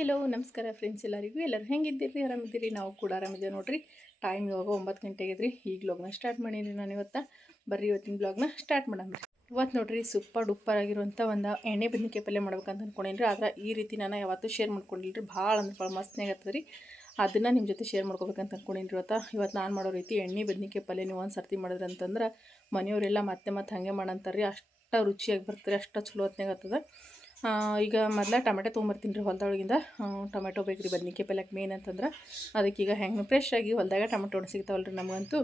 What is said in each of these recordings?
Hello ನಮಸ್ಕಾರ friends ಎಲ್ಲರಿಗೂ. ಎಲ್ಲರೂ ಹೆಂಗಿದ್ದೀರಿ? ಆರಾಮಿದ್ದೀರಿ? ನಾವು ಕೂಡ ಆರಾಮಿದ್ದೀವಿ. ನೋಡಿರಿ ಟೈಮ್ ಇವಾಗ ಒಂಬತ್ತು ಗಂಟೆಗೆ ಇದ್ರಿ ಈ ಬ್ಲಾಗ್ನ ಸ್ಟಾರ್ಟ್ ಮಾಡೀನಿ ನಾನು ಇವತ್ತು. ಬರ್ರಿ ಇವತ್ತಿನ ಬ್ಲಾಗ್ನ ಸ್ಟಾರ್ಟ್ ಮಾಡಮ್ರಿ ಇವತ್ತು ನೋಡಿರಿ ಸೂಪರ್ ಡೂಪರ್ ಆಗಿರುವಂಥ ಒಂದು ಎಣ್ಣೆ ಬದ್ನಿಕಾಯಿ ಪಲ್ಯ ಮಾಡ್ಬೇಕಂತ ಅನ್ಕೊಂಡೇನ್ರಿ. ಆದ್ರೆ ಈ ರೀತಿ ನಾನು ಯಾವತ್ತೂ ಶೇರ್ ಮಾಡ್ಕೊಂಡಿಲ್ರಿ. ಭಾಳ ಅಂದ್ರೆ ಭಾಳ ಮಸ್ತ್ನಾಗ ಆಗ್ತದೆ ರೀ. ಅದನ್ನು ನಿಮ್ಮ ಜೊತೆ ಶೇರ್ ಮಾಡ್ಕೋಬೇಕಂತ ಅನ್ಕೊಂಡೇನ್ರಿ ಇವತ್ತು. ಇವತ್ತು ನಾನು ಮಾಡೋ ರೀತಿ ಎಣ್ಣೆ ಬದ್ನಿಕಾಯಿ ಪಲ್ಯ ನೀವು ಒಂದು ಸರ್ತಿ ಮಾಡಿದ್ರೆ ಅಂತಂದ್ರೆ ಮನೆಯವರೆಲ್ಲ ಮತ್ತೆ ಮತ್ತೆ ಹಾಗೆ ಮಾಡಂತಾರೆ ರೀ ಅಷ್ಟು ರುಚಿಯಾಗಿ ಬರ್ತಾರೆ, ಅಷ್ಟು ಚಲೋ ಹೊತ್ನಾಗ ಆಗ್ತದೆ. ಈಗ ಮೊದಲ ಟೊಮೆಟೊ ತೊಗೊಂಬರ್ತೀನಿ ರೀ ಹೊಲ್ದೊಳಗಿಂದ. ಟೊಮೆಟೊ ಬೇಕು ರೀ ಬದ್ನಿಕಾಯಿ ಪಲ್ಯಕ್ಕೆ ಮೇನ್ ಅಂತಂದ್ರೆ ಈಗ ಹೆಂಗೆ ಫ್ರೆಶ್ ಆಗಿ ಹೊಲ್ದಾಗ ಟೊಮೆಟೊ ಹಣ್ಣು ಸಿಗ್ತಾವಲ್ಲ ರೀ ನಮಗಂತೂ.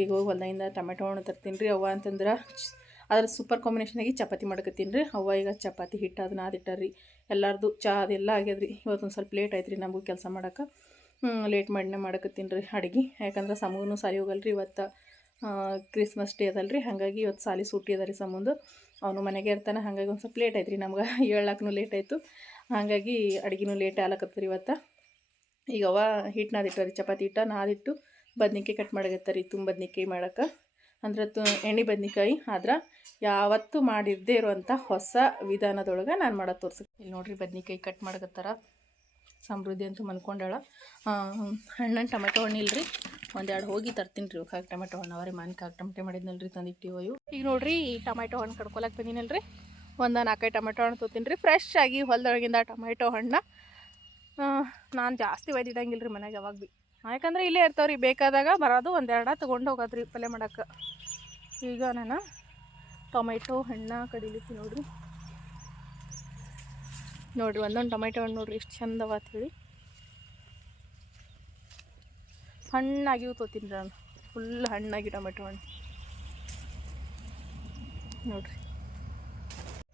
ಈಗ ಹೋಗಿ ಹೊಲ್ದಾಗಿಂದ ಟೊಮೆಟೊ ಹಣ್ಣು ತರ್ತೀನಿ ರೀ. ಅವ್ವ ಅಂತಂದ್ರೆ ಅದ್ರ ಸೂಪರ್ ಕಾಂಬಿನೇಷನ್ ಆಗಿ ಚಪಾತಿ ಮಾಡ್ಕೊತೀನಿ ರೀ. ಅವ್ವ ಈಗ ಚಪಾತಿ ಹಿಟ್ಟು ಅದನ್ನ ಅದಿಟ್ಟಾರ್ರಿ ಎಲ್ಲರದು ಚಾ ಅದೆಲ್ಲ ಆಗ್ಯದ್ರಿ. ಇವತ್ತೊಂದು ಸ್ವಲ್ಪ ಲೇಟ್ ಆಯ್ತು ರೀ ನಮಗೂ ಕೆಲಸ ಮಾಡೋಕೆ. ಲೇಟ್ ಮಾಡಿನ ಮಾಡಕತ್ತೀನಿ ರೀ ಅಡುಗೆ. ಯಾಕಂದ್ರೆ ಸಮೂನು ಸಾಲಿ ಹೋಗಲ್ಲ ರೀ ಇವತ್ತು ಕ್ರಿಸ್ಮಸ್ ಡೇ ಅದಲ್ರಿ. ಹಾಗಾಗಿ ಇವತ್ತು ಸಾಲಿ ಸೂಟಿ ಅದ ರೀ ಸಮುಂದು. ಅವನು ಮನೆಗೆ ಇರ್ತಾನೆ, ಹಾಗಾಗಿ ಒಂದು ಸ್ವಲ್ಪ ಲೇಟ್ ಆಯ್ತು ರೀ ನಮ್ಗೆ. ಏಳಕ್ಕೂ ಲೇಟ್ ಆಯಿತು. ಹಾಗಾಗಿ ಅಡುಗೆನೂ ಲೇಟ್ ಆಗ್ಲಕತ್ತೀರಿ ಇವತ್ತು. ಈಗ ಅವ ಹಿಟ್ಟು ನಾದಿಟ್ಟು ರೀ ಚಪಾತಿ ಹಿಟ್ಟು ನಾದಿಟ್ಟು ಬದ್ನಿಕಾಯಿ ಕಟ್ ಮಾಡಕತ್ತರಿ ರೀ ತುಂಬ ಬದ್ನಿಕಾಯಿ ಮಾಡೋಕೆ. ಅಂದ್ರೆ ತು, ಎಣ್ಣೆ ಬದ್ನಿಕಾಯಿ ಆದ್ರೆ ಯಾವತ್ತೂ ಮಾಡಿರದೇ ಇರುವಂಥ ಹೊಸ ವಿಧಾನದೊಳಗೆ ನಾನು ಮಾಡೋದು ತೋರಿಸ್ತೀನಿ ಇಲ್ಲಿ ನೋಡ್ರಿ ಬದ್ನಿಕಾಯಿ ಕಟ್ ಮಾಡಕತ್ತಾರ. ಸಮೃದ್ಧಿ ಅಂತೂ ಮಲ್ಕೊಂಡಾಳ ಹಣ್ಣು ಟೊಮೆಟೊ ಹಣ್ಣು ಇಲ್ರಿ? ಒಂದೆರಡು ಹೋಗಿ ತರ್ತೀನಿ ರೀ ಕಾಯಿ ಟೊಮೆಟೊ ಹಣ್ಣು ಅವ್ರಿ ಮನೆ ಕಾಯಿ ಟೊಮೆಟೊ ಮಾಡಿದ್ನಲ್ರಿ ತಂದಿಟ್ಟಿವ ಇವು ಈಗ ನೋಡ್ರಿ, ಈ ಟೊಮೆಟೊ ಹಣ್ಣು ಕಡ್ಕೊಳಕ್ಕೆ ಬಂದಿನಲ್ರಿ? ಒಂದು ನಾಲ್ಕೈದು ಟೊಮೆಟೊ ಹಣ್ಣು ತೊತೀನಿ ರೀ. ಫ್ರೆಶ್ ಆಗಿ ಹೊಲದೊಳಗಿಂದ ಟೊಮೆಟೊ ಹಣ್ಣು. ನಾನು ಜಾಸ್ತಿ ಒಯ್ದಿಡಂಗಿಲ್ಲ ರೀ ಮನೆಗೆ ಯಾವಾಗ ಭೀ ಯಾಕಂದ್ರೆ ಇಲ್ಲೇ ಇರ್ತಾವ್ರಿ, ಬೇಕಾದಾಗ ಬರೋದು ಒಂದೆರಡ ತೊಗೊಂಡು ಹೋಗೋದ್ರಿ ಪಲ್ಯ ಮಾಡಕ್ಕೆ ಈಗ ನಾನು ಟೊಮೆಟೊ ಹಣ್ಣು ಕಡಿಲಿಕ್ಕೆ ನೋಡ್ರಿ. ನೋಡ್ರಿ, ಒಂದೊಂದು ಟೊಮೆಟೊ ಹಣ್ಣು ನೋಡಿರಿ, ಎಷ್ಟು ಚಂದವ ಹೇಳಿ ಹಣ್ಣಾಗಿವು ರೀ ನಾನು. ಫುಲ್ ಹಣ್ಣಾಗಿ ಟೊಮೆಟೊ ಹಣ್ಣು. ನೋಡಿರಿ.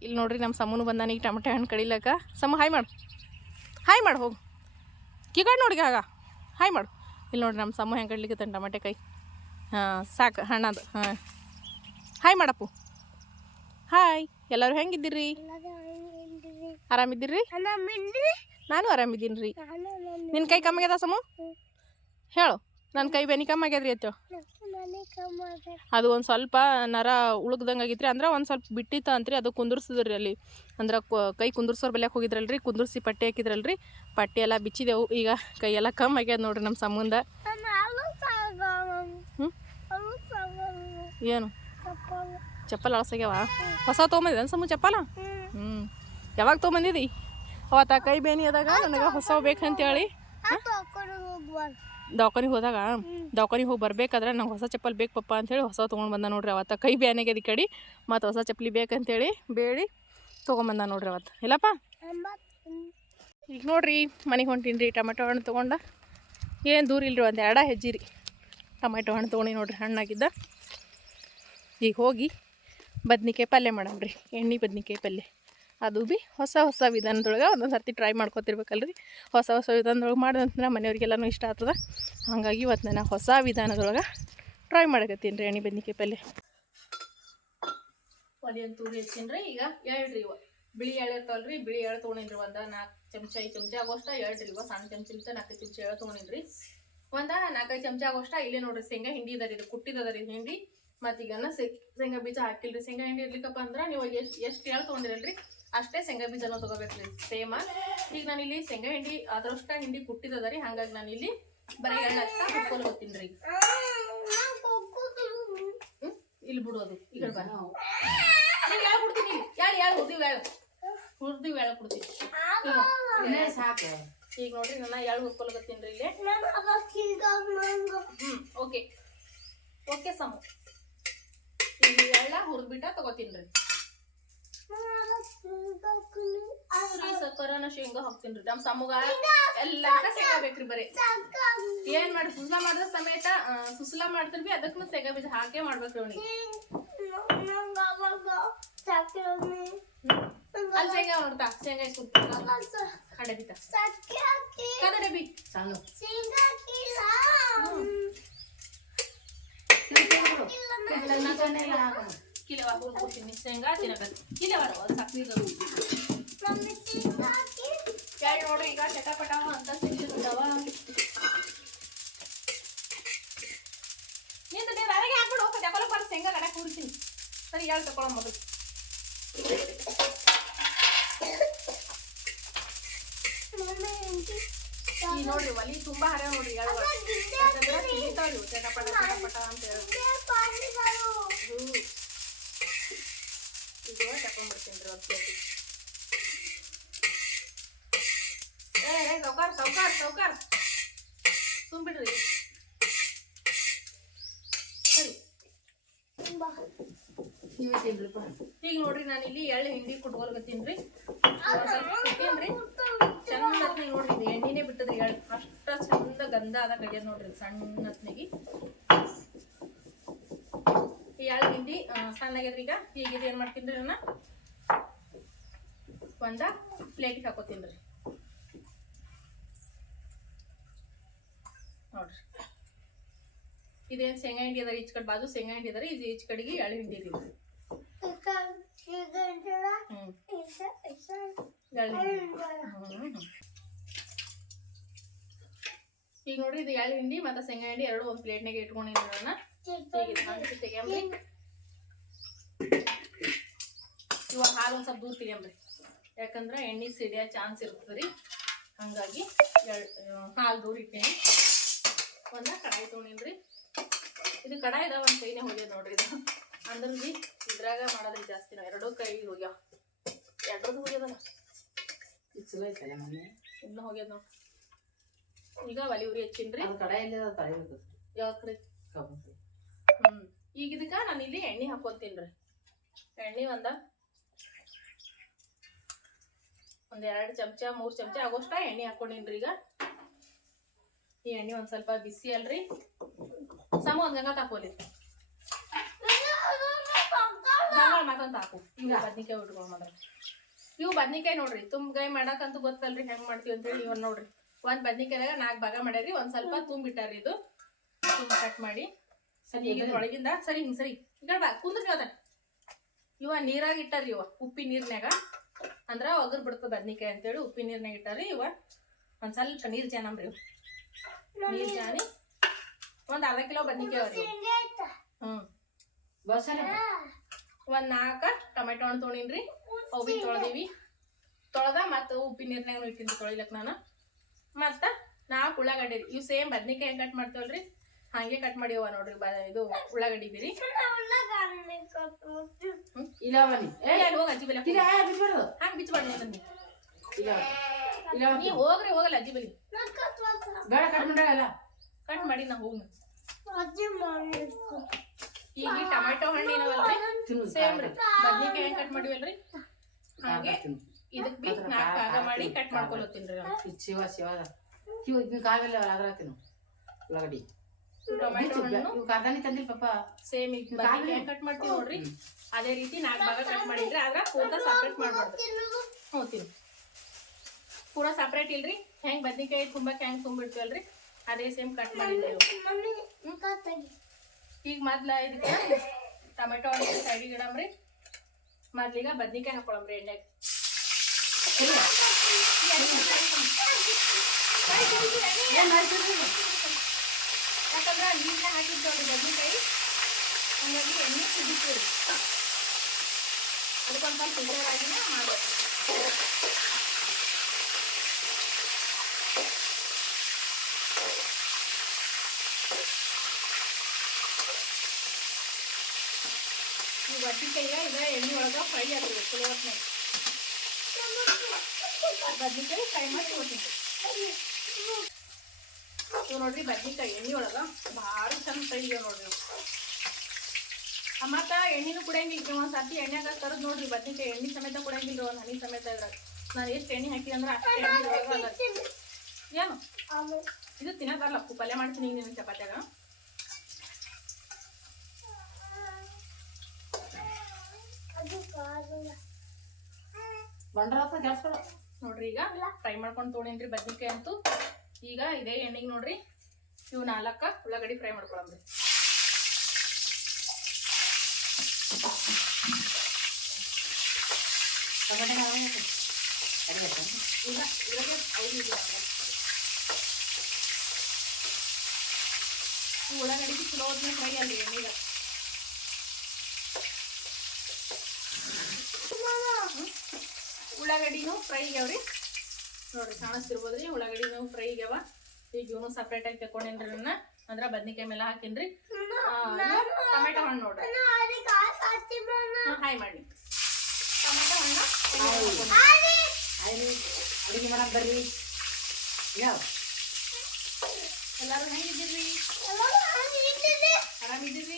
ಇಲ್ಲಿ ನೋಡ್ರಿ ನಮ್ಮ ಸಮೂನು ಬಂದಾನ ಈಗ ಟೊಮೆಟೊ ಹಣ್ಣು ಕಡಿಲಕ್ಕ. ಸಮ, ಹಾಯ್ ಮಾಡು. ಹಾಯ್ ಮಾಡು, ಹೋಗು. ಕಿಗಾಡ್ ನೋಡಿ ಆಗ. ಹಾಯ್ ಮಾಡು. ಇಲ್ಲಿ ನೋಡಿರಿ ನಮ್ಮ ಸಮ ಹೆಂಗೆ ಕಡ್ಲಿಕ್ಕೆ ಟೊಮೆಟೊ ಕೈ. ಹಾಂ, ಸಾಕು, ಹಣ್ಣದು. ಹಾಂ. ಹಾಯ್ ಮಾಡಪ್ಪು. ಹಾಯ್. ಎಲ್ಲರೂ ಹೆಂಗಿದ್ದೀರಿ? ಆರಾಮಿದ್ದೀರಿ? ನಾನು ಆರಾಮಿದ್ದೀನಿ. ರೀ ನಿನ್ನ ಕೈ ಕಮ್ಮಿ ಆಗ್ಯದ ಸಮು ಹೇಳು ನನ್ನ ಕೈ ಬೆನಿ ಕಮ್ಮಿ ಆಗ್ಯದ್ರಿ ಅತ್ತೋ ಅದು ಒಂದು ಸ್ವಲ್ಪ ನರ ಉಳುಗ್ದಂಗೆ ಆಗಿತ್ರಿ ಅಂದ್ರೆ ಒಂದು ಸ್ವಲ್ಪ ಬಿಟ್ಟಿತ್ತ ಅಂತ್ರಿ ಅದು ಕುಂದುರ್ಸಿದ್ರಿ ಅಲ್ಲಿ. ಅಂದ್ರೆ ಕ- ಕುಂದುರ್ಸೋರ್ ಬೆಲೆಗೆ ಹೋಗಿದ್ರಲ್ರಿ ಕುಂದುರ್ಸಿ ಪಟ್ಟಿ ಹಾಕಿದ್ರಲ್ರಿ. ಪಟ್ಟಿ ಎಲ್ಲ ಬಿಚ್ಚಿದೆವು ಈಗ ಕೈ ಎಲ್ಲ ಕಮ್ಮಿ ಆಗ್ಯದ ನೋಡ್ರಿ ನಮ್ಮ ಸಂಬಂಧ ಏನು? ಚಪ್ಪಲ್. ಅಳಸಾಗ್ಯಾವ? ಹೊಸ ತೊಗೊಂಬಂದಿದ್ದೇನು ಸಮ ಚಪ್ಪಲ? ಹ್ಞೂ ಯಾವಾಗ ತೊಗೊಂಬಂದಿದಿ? ಅವತ್ತ ಕೈ ಬೇನಿ ಅದಾಗ ನನಗೆ ಹೊಸ ಬೇಕಂತೇಳಿ. ದವಾಖಾನಿಗೆ ಹೋದಾಗ? ದವಾಖಾನಿಗೆ ಹೋಗಿ ಬರ್ಬೇಕಾದ್ರೆ ನಂಗೆ ಹೊಸ ಚಪ್ಪಲ್ ಬೇಕು ಪಪ್ಪ ಅಂತೇಳಿ ಹೊಸ ತೊಗೊಂಡು ಬಂದ ನೋಡ್ರಿ ಅವತ್ತ. ಕೈ ಬೇನೆಗೆ ಅದಿ ಕಡಿ ಮತ್ತು ಹೊಸ ಚಪ್ಪಲಿ ಬೇಕಂತೇಳಿ ಬೇಡಿ ತೊಗೊಂಬಂದ ನೋಡ್ರಿ ಅವತ್ತು. ಇಲ್ಲಪ್ಪ? ಈಗ ನೋಡ್ರಿ ಮನೆಗೆ ಹೊಂಟೀನಿ ರೀ ಟೊಮೆಟೊ ಹಣ್ಣು ತೊಗೊಂಡ. ಏನು ದೂರ ಇಲ್ರಿ ಒಂದು ಎರಡ ಹೆಜ್ಜಿ ರೀ ಟೊಮೆಟೊ ಹಣ್ಣು ತೊಗೊಂಡು ನೋಡ್ರಿ ಹಣ್ಣಾಗಿದ್ದ. ಈಗ ಹೋಗಿ ಬದ್ನಿಕಾಯಿ ಪಲ್ಯ ಮಾಡಮ್ರಿ ಎಣ್ಣೆ ಬದ್ನಿಕಾಯಿ ಪಲ್ಯ. ಅದು ಭೀ ಹೊಸ ಹೊಸ ವಿಧಾನದೊಳಗೆ ಒಂದೊಂದು ಸರ್ತಿ ಟ್ರೈ ಮಾಡ್ಕೊತಿರ್ಬೇಕಲ್ರಿ. ಹೊಸ ಹೊಸ ವಿಧಾನದೊಳಗೆ ಮಾಡಿದಂತಂದ್ರೆ ಮನೆಯವ್ರಿಗೆಲ್ಲನೂ ಇಷ್ಟ ಆಗ್ತದೆ. ಹಾಗಾಗಿ ಇವತ್ತು ನಾನು ಹೊಸ ವಿಧಾನದೊಳಗೆ ಟ್ರೈ ಮಾಡಕತ್ತೀನಿ ರೀ ಎಣ್ಣೆ ಬದ್ನಿಕಾಯಿ ಪಲ್ಯ ಒಲಿ ಅಂತ ತೂರಿ ಹಚ್ತೀನಿ ರೀ, ಈಗ ಹೇಳ್ರಿ ಇವ. ಬಿಳಿ ಎಳೆ ಇರ್ತಾವಲ್ರಿ, ಬಿಳಿ ಎಳೆ ತೊಗೊಂಡಿನ್ರಿ ಒಂದು ನಾಲ್ಕು ಚಮಚ, ಐದು ಚಮಚ ಆಗೋಷ್ಟ ಹೇಳ್ರಿ ಇವ. ಸಣ್ಣ ಚಮಚಿಂತ ನಾಲ್ಕು ಚಮಚ ಎಳೆ ತೊಗೊಂಡಿನ್ರಿ. ಒಂದ ನಾಲ್ಕೈದು ಚಮಚ ಆಗೋಷ್ಟ ಇಲ್ಲೇ ನೋಡ್ರಿ ಶೇಂಗಾ ಹಿಂಡಿ ಇದಾರಿ ಇದು ಕುಟ್ಟಿದದ ರೀ ಹಿಂಡಿ. ಮತ್ತೀಗ ಶೇಂಗಾ ಬೀಜ ಹಾಕಿಲ್ರಿ. ಶೇಂಗಾ ಹಿಂಡಿ ಇರ್ಲಿಕ್ಕಪ್ಪ ಅಂದ್ರೆ ನೀವು ಎಷ್ಟು ಎಷ್ಟು ಎಳೆ ತೊಗೊಂಡಿರಲ್ರಿ ಅಷ್ಟೇ ಶೇಂಗಾ ಬೀಜನ ತಗೋಬೇಕ್ರಿ ಸೇಮ ಈಗ ನಾನು ಇಲ್ಲಿ ಶೇಂಗಾ ಹಿಂಡಿ ಅದರಷ್ಟ ಹಿಂಡಿ ಕುಟ್ಟಿದದ ರೀ ಹಂಗಾಗಿ ನಾನು ಇಲ್ಲಿ ಬರೀ ಎಣ್ಣೆ ಅಷ್ಟ ಹುಡ್ಕೊಂಡು ಹೋಗ್ತೀನಿ ರೀ? ಇಲ್ಲಿ ಬಿಡೋದು ಈಗ ನಾನು ಯಾಳು ಕೊಡ್ತೀನಿ ಯಾಳು ಯಾಳು ಹುರ್ದಿವ್ ಯಾಳು? ಹುರ್ದಿವಿ ಯಾಳು ಕೊಡ್ತೀನಿ ಸಾಕು. ಈಗ ನೋಡ್ರಿ ನನ್ನ ಯಾಳು ಹುರ್ಕೊಳಕತ್ತೀನಿ ರೀ ಇಲ್ಲಿ. ಓಕೆ. ಓಕೆ ಸಮ. ಈಗ ಎಳ್ಳ ಹುರ್ದ್ಬಿಟ್ಟ ತಗೋತೀನಿ ರೀ. ಸಕ್ಕರನ ಶೇಂಗಾ ಹಾಕ್ತೀನಿ ನಮ್ಮ ಸಮೂಗ ಎಲ್ಲ ಶೇಂಗಾ ಬೇಕ್ರಿ ಬರೀ. ಏನ್ ಮಾಡಿ ಸುಸ್ಲಾ ಮಾಡಿದ್ರೆ ಸಮೇತ ಸುಸ್ಲಾ ಬಿ ಅದಕ್ಕೂ ಶೇಂಗಾ ಬೀಜ ಹಾಕೇ ಮಾಡ್ಬೇಕ್ರಿ ಅವ್ನಿಗೆ. ಅಲ್ಲಿ ಶೇಂಗಾ ನೋಡ್ತಾ ಶೇಂಗಾ ಇಸ್ಕೊಡ್ತೀನಿ ಕಡೆ ಬಿತ್ತ ಕಡೆ ಡಬ್ಬಿ ಸಣ್ಣ ಕಿಲವ ಹುರ್ಕೊತೀನಿ ಶೇಂಗಾ ತಿನ್ನಕತ್ತಿ ಕಿಲವ ಸಕ್ರಿಗಳು ಯಾರು ನೋಡ್ರಿ ಈಗ ಚಟಪಟ ಅಂತ ಸಿಗ್ಲಿರ್ತಾವ ನಿಂತ ನೀವು ಅರಗೆ ಹಾಕ್ಬಿಡು ಹೋಗಿ ತಗೊಳಕ್ ಬರ್ರಿ ಶೇಂಗಾ ಕಡೆ ಕೂರ್ತೀನಿ ಸರಿ ಹೇಳಿ. ತಗೊಳ್ಳೋ ಮೊದಲು ಈ ನೋಡ್ರಿ ಒಲಿ ತುಂಬಾ ಹರ ನೋಡ್ರಿ ಇವು ಚಟಪಟ ಚಟಪಟ ಅಂತ ಹೇಳಿ ಈಗ ತಕೊಂಡ್ಬಿಡ್ತೀನಿ ಒಂದು ಪ್ಲೇಟ್ ಏ ಏ ಸೌಕಾರ ಸೌಕಾರ ಸೌಕಾರ ತುಂಬಿಡ್ರಿ. ಸರಿ. ಈಗ ನೋಡ್ರಿ, ನಾನು ಇಲ್ಲಿ ಎಳ್ಳು ಹಿಂಡಿ ಕುಟ್ಟೇನ್ರಿ ಚಂದ ನೋಡ್ರಿ, ಇದು ಎಣ್ಣೆನೇ ಬಿಟ್ಟದ್ರಿ ಎಳ್ಳು. ಅಷ್ಟ ಚಂದ ಗಂಧ ಆದಾಗ ಆಗ್ಯದ ನೋಡ್ರಿ ಇದು ಸಣ್ಣ ಹೊತ್ನಾಗಿ ಎಳ್ಳು ಹಿಂಡಿ ಸಣ್ಣಾಗ್ಯದ್ರಿ ಈಗ ಇದು ಏನು ಮಾಡ್ತೀನಿ ರೀ ನಾನು ಒಂದ ಪ್ಲೇಟಿಗೆ ಹಾಕೋತೀನಿ ರೀ. ನೋಡ್ರಿ. ಇದೇನು ಶೇಂಗಾ ಹಿಂಡಿ ಅದ ಈಚ್ ಕಡೆ ಬಾಜು ಶೇಂಗಾ ಹಿಂಡಿ ಅದ ಇದು ಈಚ್ ಕಡೆಗೆ ಎಳ್ಳು ಹಿಂಡಿ ರೀ. ಈಗ ನೋಡ್ರಿ, ಇದು ಎಳ್ಳು ಹಿಂಡಿ ಮತ್ತೆ ಶೇಂಗಾ ಹಿಂಡಿ ಎರಡು ಒಂದು ಪ್ಲೇಟ್ನಾಗೆ ಇಟ್ಕೊಂಡಿದ್ದೀನಿ ಹಂಚಿ ಇವಾಗ ಹಾಲು ಒಂದು ಸ್ವಲ್ಪ ದೂರ ತೆಗಿಯಂಬ್ರಿ ಯಾಕಂದ್ರೆ ಎಣ್ಣೆ ಸಿಡಿಯೋ ಚಾನ್ಸ್ ಇರ್ತದೆ ರೀ. ಹಂಗಾಗಿ ಹಾಲು ದೂರ ಇಟ್ಟೀನಿ. ಒಂದ ಕಡಾಯಿ ತೊಗೊಂಡಿನ್ರಿ ಇದು ಕಡಾಯಿದ ಒಂದು ಕೈನೇ ಹೋಗ್ಯದ ನೋಡ್ರಿ ಇದು. ಅಂದ್ರೆ ಬಿ ಇದ್ರಾಗ ಮಾಡೋದ್ರಿ ಜಾಸ್ತಿ ನಾವು. ಎರಡೂ ಕೈ ಹೋಗ್ಯಾವ. ಎರಡೂ ಹೋಗ್ಯದಲ್ಲ. ಇನ್ನು ಚಲೋ ಐತಲ್ಲ ಮನೆ ಇನ್ನೂ ಹೋಗ್ಯದ ನೋಡ್ರಿ ಈಗ ಒಲಿ ಉರಿ ಹಚ್ಚಿನ್ರಿ. ಕಡಾಯಿ ಯಾವ್ದು ರೀ ಈಗ ಇದಕ್ಕ ನಾನು ಇಲ್ಲಿ ಎಣ್ಣೆ ಹಾಕೋತೀನಿ ರೀ. ಎಣ್ಣೆ ಒಂದ. ಒಂದ್ ಎರಡು ಚಮಚ, ಮೂರ್ ಚಮಚ ಆಗೋಷ್ಟ ಎಣ್ಣೆ ಹಾಕೊಂಡಿನ್ರಿ ಈಗ. ಈ ಎಣ್ಣೆ ಒಂದ್ ಸ್ವಲ್ಪ ಬಿಸಿ ಅಲ್ರಿ. ಸಮ ಒಂದ್ ಗಂಗ ತಾಕೋಲಿ ಮಾತಂತ ಹಾಕು ಈಗ ಬದ್ನಿಕಾಯಿ ಉಟ್ಕೊಂಡ್ ಮಾತ್ರ. ಇವು ಬದ್ನಿಕಾಯಿ ನೋಡ್ರಿ ತುಂಬಗಾಯಿ ಮಾಡಕ್ಕಂತೂ ಗೊತ್ತಲ್ರಿ ಹೆಂಗ್ ಮಾಡ್ತೀವಿ ಅಂತೇಳಿ ಇವನ್ ನೋಡ್ರಿ. ಒಂದ್ ಬದ್ನಿಕಾಯಿದಾಗ ನಾಲ್ಕು ಭಾಗ ಮಾಡ್ಯಾರಿ, ಒಂದ್ ಸ್ವಲ್ಪ ತುಂಬಿಟ್ಟಾರಿ ಇದು. ತುಂಬ ಕಟ್ ಮಾಡಿ. ಸರಿ ಈಗ ಒಳಗಿಂದ ಸರಿ ಹಿಂಗೆ ಸರಿ. ಈ ಕಡೆ ಬಾ ಕುಂದ್ರಿ ಇವ ನೀರಾಗಿ ಇಟ್ಟಾರಿ ಇವ ಉಪ್ಪಿನ ನೀರ್ನ್ಯಾಗ. ಅಂದ್ರ ಒಗರ್ ಬಿಡ್ತದ ಬದ್ನಿಕಾಯಿ ಅಂತೇಳಿ ಉಪ್ಪಿನ ನೀರ್ನ್ಯಾಗ ಇಟ್ಟಾರಿ ಇವ. ಒಂದ್ ಸ್ವಲ್ಪ ನೀರ್ ಜಾನಂಬ್ರಿ ನೀರ್ ಜಾನಿ ಒಂದ್ ಅರ್ಧ ಕಿಲೋ ಬದ್ನಿಕಾಯಿ ಅವ್ರಿ. ಹ್ಮ್. ಬಸ್ಸಲ್ಲಿ ಒಂದ್ ನಾಲ್ಕ ಟೊಮೆಟೊ ಹಣ್ಣು ತೊಗೊಂಡಿನ್ರಿ ಅವು ತೊಳೆದೀವಿ. ತೊಳ್ದ ಮತ್ತು ಉಪ್ಪಿನ ನೀರ್ನ್ಯಾಗ ಇಟ್ಟಿನಿ ತೊಳಿಲಕ್ ನಾನು. ಮತ್ತ ನಾಲ್ಕು ಉಳ್ಳಾಗಡ್ಡಿ ಇವು ಸೇಮ್ ಬದ್ನಿಕಾಯಿ ಹೆಂಗ್ ಕಟ್ ಮಾಡ್ತೇವಲ್ರಿ? ಹಂಗೆ ಕಟ್ ಮಾಡಿವ ನೋಡ್ರಿ ಇದು ಉಳ್ಳಾಗಡ್ಡಿ ಬಿರಿ. ಇಲ್ಲ ಬನ್ನಿ ಏ ಅಲ್ಲಿ ಹೋಗಿ ಅಜ್ಜಿ ಬಲಿ ಇಲ್ಲ ಬಿಟ್ಬಿಡು ಹಂಗೆ ಬಿಚ್ಚಬಾರ್ದು ನೀನು. ಇಲ್ಲ ಇಲ್ಲ ನೀ ಹೋಗ್ರಿ ಹೋಗಲ್ಲ ಅಜ್ಜಿ ಬಲಿ ಬೇಡ ಕಟ್ ಮಾಡಲ್ಲ ಕಟ್ ಮಾಡಿ ನಾ ಹೋಗಿ ಈಗ ಟೊಮೆಟೊ ಹಣ್ಣು ಏನವಲ್ರಿ ಸೇಮ್ ರೀ. ಬದ್ನಿಕಾಯಿ ಹೆಂಗ್ ಕಟ್ ಮಾಡಿವಲ್ರಿ ಹಾಗೆ ಇದಕ್ ಬಿ ನಾಲ್ಕು ಭಾಗ ಮಾಡಿ ಕಟ್ ಮಾಡ್ಕೊಳತ್ತೀನಿ ರೀ ಶಿವ ಶಿವ ಶಿವ ಇದು ಕಾವೆಲ್ಲ ಅದ್ರ ಉಳ್ಳಾಗಡ್ಡಿ. ಟೊಮೆಟೊ ಹಣ್ಣು ಕಾರ್ದಾನಿ ತಂದಿಲ್ಲ ಪಾಪ. ಸೇಮ್ ಈಗ ಕಟ್ ಮಾಡ್ತೀವಿ ನೋಡ್ರಿ. ಅದೇ ರೀತಿ ನಾಲ್ಕು ಭಾಗ ಕಟ್ ಮಾಡಿದ್ರೆ ಆಗ ಪೂರ ಸಪ್ರೇಟ್ ಮಾಡ್ಬಾರ್ದು. ಹ್ಞೂ ತಿನ್ನು. ಪೂರ ಸಪ್ರೇಟ್ ಇಲ್ರಿ. ಹೆಂಗ್ ಬದ್ನಿಕಾಯಿ ತುಂಬಾಕ್ ಹೆಂಗ್ ತುಂಬಿಡ್ತೀವಲ್ರಿ ಅದೇ ಸೇಮ್ ಕಟ್ ಮಾಡಿದ್ದೇವೆ ಈಗ ಮೊದ್ಲ ಇದಕ್ಕೆ ಟೊಮೆಟೊ ಹಣ್ಣು ಸೈಡಿಗೆ ಇಡಮ್ರಿ ಮೊದ್ಲೀಗ ಬದ್ನಿಕಾಯಿ ಹಾಕೊಳಮ್ರಿ ಎಣ್ಣೆಗೆ. ಯಾಕಂದ್ರೆ ನೀರ್ನ ಹಾಕಿರ್ತೇವ್ರಿ ಬದ್ನಿಕಾಯಿ ಹಂಗಾಗಿ ಎಣ್ಣೆ ಕುದಿತೀವ್ರಿ ಅದಕ್ಕೊಂದು ಸ್ವಲ್ಪ ಫಿಲ್ಟರ್ ಆಗಿನ ಮಾಡ್ಬೇಕು ಈ ಬದ್ನಿಕಾಯಿಗ ಇದ ಎಣ್ಣೆ ಒಳಗ ಫ್ರೈ ಆಗ್ತದೆ ಚಲೋ ಹೊತ್ನಾಗ ಬದ್ನಿಕಾಯಿ ಫ್ರೈ ಮಾಡಿ ತಗೋತೀನಿ ಇವ್ ನೋಡ್ರಿ ಬದ್ನಿಕಾಯಿ ಎಣ್ಣೆ ಒಳಗೆ ಭಾಳ ಚಂದ ಆಗ್ಯಾವ ನೋಡ್ರಿ. ಮತ್ತು ಎಣ್ಣೆನೂ ಕುಡಿಯಂಗಿಲ್ಲ ಒಂದ್ ಸತಿ ಎಣ್ಣೆಗ ಕರದ್ ನೋಡ್ರಿ ಬದ್ನಿಕಾಯಿ ಎಣ್ಣೆ ಸಮೇತ ಕುಡಿಯಂಗಿಲ್ಲ ಒಂದ್ ಹನಿ ಸಮೇತ ಇದ್ರಾಗ. ನಾನು ಎಷ್ಟು ಎಣ್ಣೆ ಹಾಕಿದೆ ಅಂದ್ರೆ ಅಷ್ಟು ಎಣ್ಣೆ ಏನು? ಇದು ತಿನ್ನೋದಲ್ಲ ಪಲ್ಯ ಮಾಡ್ತೀನಿ ಈಗ ನಿನ್ನ ಚಪಾತ್ಯಾಗ. ಬಂಡ್ರ ಗ್ಯಾಸ್ಗಳು ನೋಡ್ರಿ ಈಗ ಫ್ರೈ ಮಾಡ್ಕೊಂಡು ತೊಗೊಂಡೇನ್ರಿ ಬದ್ನಿಕಾಯಿ ಅಂತೂ. ಈಗ ಇದೇ ಎಣ್ಣೆಗೆ ನೋಡ್ರಿ. ಇವು ನಾಲ್ಕ ಉಳ್ಳಾಗಡ್ಡಿ ಫ್ರೈ ಮಾಡ್ಕೊಳಂಬ್ರಿ ಇಲ್ಲ ಇದ್ರಾಗೆ ಇದು ಉಳ್ಳಾಗಡ್ಡಿ ಚಲೋ ಅದನ್ನ ಫ್ರೈ ಅಲ್ರಿ ಎಣ್ಣೆಗೆ. ಉಳ್ಳಾಗಡ್ಡಿನೂ ಫ್ರೈ ಆಗ್ಯಾವ್ರಿ. ನೋಡ್ರಿ ಕಾಣಿಸ್ತಿರ್ಬೋದ್ರಿ. ಉಳ್ಳಾಗಡ್ಡಿ ನಾವು ಫ್ರೈ ಆಗ್ಯಾವ ಈಗ ಇವನು ಸಪ್ರೇಟ್ ಆಗಿ ತಕೊಂಡೇನ್ರಿ ನನ್ನ. ಅಂದ್ರ ಬದ್ನಿಕಾಯಿ ಮೇಲೆ ಹಾಕಿನ್ರಿ. ಟೊಮೆಟೊ ಹಣ್ಣು ನೋಡ್ರಿ. ಹಾಯ್ ಮಾಡಿ. ಟೊಮೆಟೊ ಹಣ್ಣು ಅಡುಗೆ ಮಾಡಕ್ ಬರ್ರಿ. ಯಾವ? ಎಲ್ಲಾರು ಹೆಂಗಿದ್ದೀರಿ ಆರಾಮಿದ್ದೀರಿ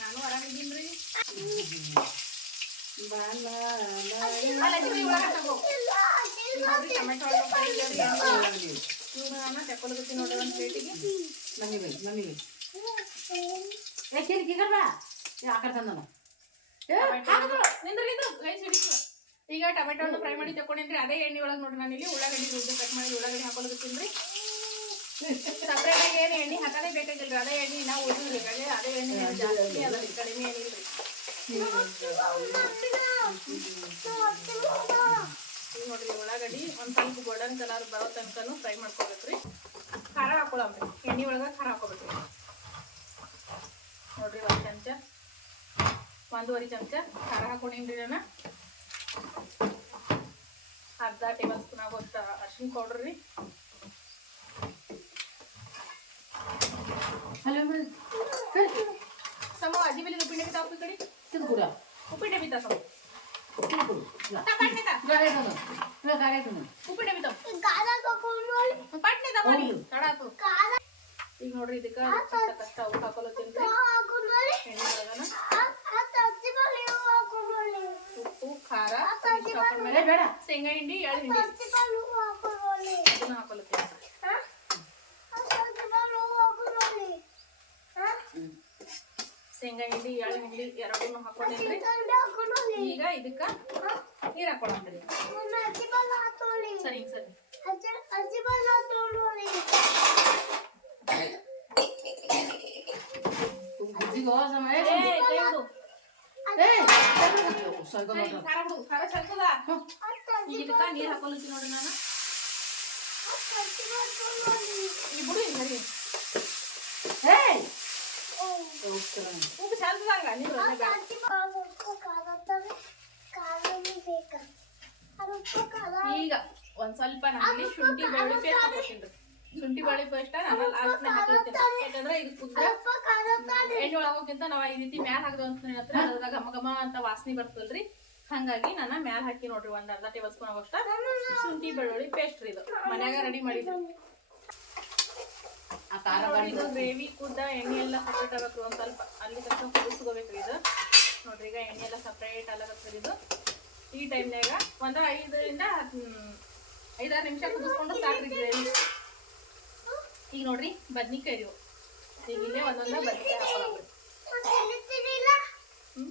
ನಾನು ಒಳಗೆ ತಗೋ ನೋಡ್ರಿ ಟೊಮೆಟೊ ಹಣ್ಣು ಇವನ್ನ ತೆಕ್ಕೊಳಗತ್ತಿ ನೋಡ್ರಿ ಒಂದು ಪ್ಲೇಟಿಗೆ. ಮಮ್ಮಿ ಬೈ ಮಮ್ಮಿ ಬೈ ಏ ಆ ಕಡೆ ತಂದನು ಹಿಡಿತು ಈಗ ಟೊಮೆಟೊ ಹಣ್ಣು ಫ್ರೈ ಮಾಡಿ ತಕೊಂಡೇನ್ರಿ ಅದೇ ಎಣ್ಣೆ ಒಳಗೆ ನೋಡ್ರಿ ನಾನು ಇಲ್ಲಿ ಉಳ್ಳಾಗಡ್ಡಿ ಉದ್ದ ಕಟ್ ಮಾಡಿ ಉಳ್ಳಾಗಡ್ಡಿ ಹಾಕೊಳಗತ್ತೀನ್ರಿ ಸಪ್ರೇಟ್ ಆಗಿ ಏನು ಎಣ್ಣೆ ಹಾಕೋದೇ ಬೇಕಾಗಿಲ್ಲ ಅದೇ ಎಣ್ಣೆ ನಾವು ಉಳಿದ್ರಿ ಅದೇ ಎಣ್ಣೆ ಜಾಸ್ತಿ ಅದ. ಕಡಿಮೆ ಕಡಿಮೆ ಏನಿಲ್ರಿ. ಈಗ ನೋಡ್ರಿ ಉಳ್ಳಾಗಡ್ಡಿ ಒಂದು ಸ್ವಲ್ಪ ಗೋಲ್ಡನ್ ಕಲರ್ ಬರೋ ತನಕನು ಫ್ರೈ ಮಾಡ್ಕೋಬೇಕ್ರಿ. ಖಾರ ಹಾಕೊಳಮ್ರಿ ಎಣ್ಣೆ ಒಳಗೆ ಖಾರ ಹಾಕೋಬೇಕ್ರಿ. ನೋಡ್ರಿ ಒಂದು ಚಮಚ. ಒಂದೂವರೆ ಚಮಚ ಖಾರ ಹಾಕೊಂಡಿನ್ರಿ ನಾನು ಅರ್ಧ ಟೇಬಲ್ ಸ್ಪೂನ್ ಆಗೋಷ್ಟು ಅರ್ಶಿನ ಪೌಡ್ರ್ ರೀ. ಹಲೋ ಸಮ ಅಜಿ ಮೇಲೆ ಉಪ್ಪಿನ ಬಿತ್ತಾ ಉಪ್ಪಿ ಕಡಿ? ತಿಂದ್ಕೂಡ ಉಪ್ಪಿನ ಸಮ. ಈಗ ನೋಡ್ರಿ ಇದಕ್ಕೆ ಕಷ್ಟ ಹಾಕೊಲತ್ತೀನ್ರಿ ಎಣ್ಣೆ ಒಳಗನ ಉಪ್ಪು ಖಾರ ಹಾಕೊಂಡ್ಮೇಲೆ ಬೇಡ ಶೇಂಗಾ ಹಿಂಡಿ ಎಳ್ಳು ಹಿಂಡಿ ಅದನ್ನ ಹಾಕೊಲತ್ತೀನಿ ಶೇಂಗಾ ಹಿಂಡಿ ಎಳ್ಳು ಹಿಂಡಿ ಎರಡನ್ನೂ ಈಗ ಇದಕ್ಕ ನೀರ್ ಹಾಕೊಳಂತ್ರಿ. ಸರಿ ಸರಿ. ಬುದ್ಧಿಗೆ ಹೋದ ಸಮಯ. ಏ ಕೈ ಬಿಡು. ಏ ಸ್ವಲ್ಪ ಸರಿ, ಖಾರ ಬಿಡು ಖಾರ ಚಲ್ತದ ಈಗ ಇದಕ್ಕ ನೀರ್ ಹಾಕೊಲತ್ತೀನಿ ನೋಡ್ರಿ ನಾನು. ಈಗ ಬಿಡು ಈಗ ಸರಿ ಉಪ್ಪು. ಈಗ ಒಂದ್ ಸ್ವಲ್ಪ ನಾನು ಶುಂಠಿ ಬೆಳ್ಳುಳ್ಳಿ ಪೇಸ್ಟ್ ಹಾಕೋತೀನಿ ಶುಂಠಿ ಬೆಳ್ಳುಳ್ಳಿ ಪೇಸ್ಟ್ ನಾನು ಯಾಕಂದ್ರೆ ಇದು ಕುದ್ರೆ ಎಣ್ಣೆ ಒಳಗೋಕ್ಕಿಂತ ನಾವು ಈ ರೀತಿ ಮ್ಯಾಲ ಹಾಕ್ದು ಅಂತ ಹತ್ರ ಅದ್ರಾಗ ಘಮ ಘಮ ಅಂತ ವಾಸನೆ ಬರ್ತಲ್ರಿ ಹಂಗಾಗಿ ನಾನು ಮ್ಯಾಲ ಹಾಕಿ ನೋಡ್ರಿ ಒಂದ್ ಅರ್ಧ ಟೇಬಲ್ ಸ್ಪೂನ್ ಆಗೋಷ್ಟ ಶುಂಠಿ ಬೆಳ್ಳುಳ್ಳಿ ಪೇಸ್ಟ್ ರೀ ಇದು ಮನ್ಯಾಗ ರೆಡಿ ಮಾಡಿದ್ದು ಆ ಖಾರ ಗ್ರೇವಿ ಕುದ್ದ ಎಣ್ಣೆ ಎಲ್ಲ ಸಪ್ರೇಟ್ ಆಗ್ಬೇಕು. ಒಂದ್ ಸ್ವಲ್ಪ ಅಲ್ಲಿ ತನಕ ಕುದಿಸ್ಕೋಬೇಕ್ರಿ ಇದು. ನೋಡ್ರಿ ಈಗ ಎಣ್ಣೆ ಎಲ್ಲ ಸಪ್ರೇಟ್ ಆಗತ್ತದ ಇದು. ಈ ಟೈಮ್ನಾಗ ಒಂದು ಐದರಿಂದ ಐದಾರು ನಿಮಿಷ ಕುದಿಸ್ಕೊಂಡು ಸಾಕ್ರಿ ಗ್ರೇವಿ ಈಗ ನೋಡ್ರಿ ಬದ್ನಿಕಾಯಿ ಇವು ಈಗ ಇಲ್ಲೇ ಒಂದೊಂದು ಬದ್ನಿಕಾಯಿ ಹಾಕೊಳ್ಳೋದ್ರಿ ಹ್ಮ್?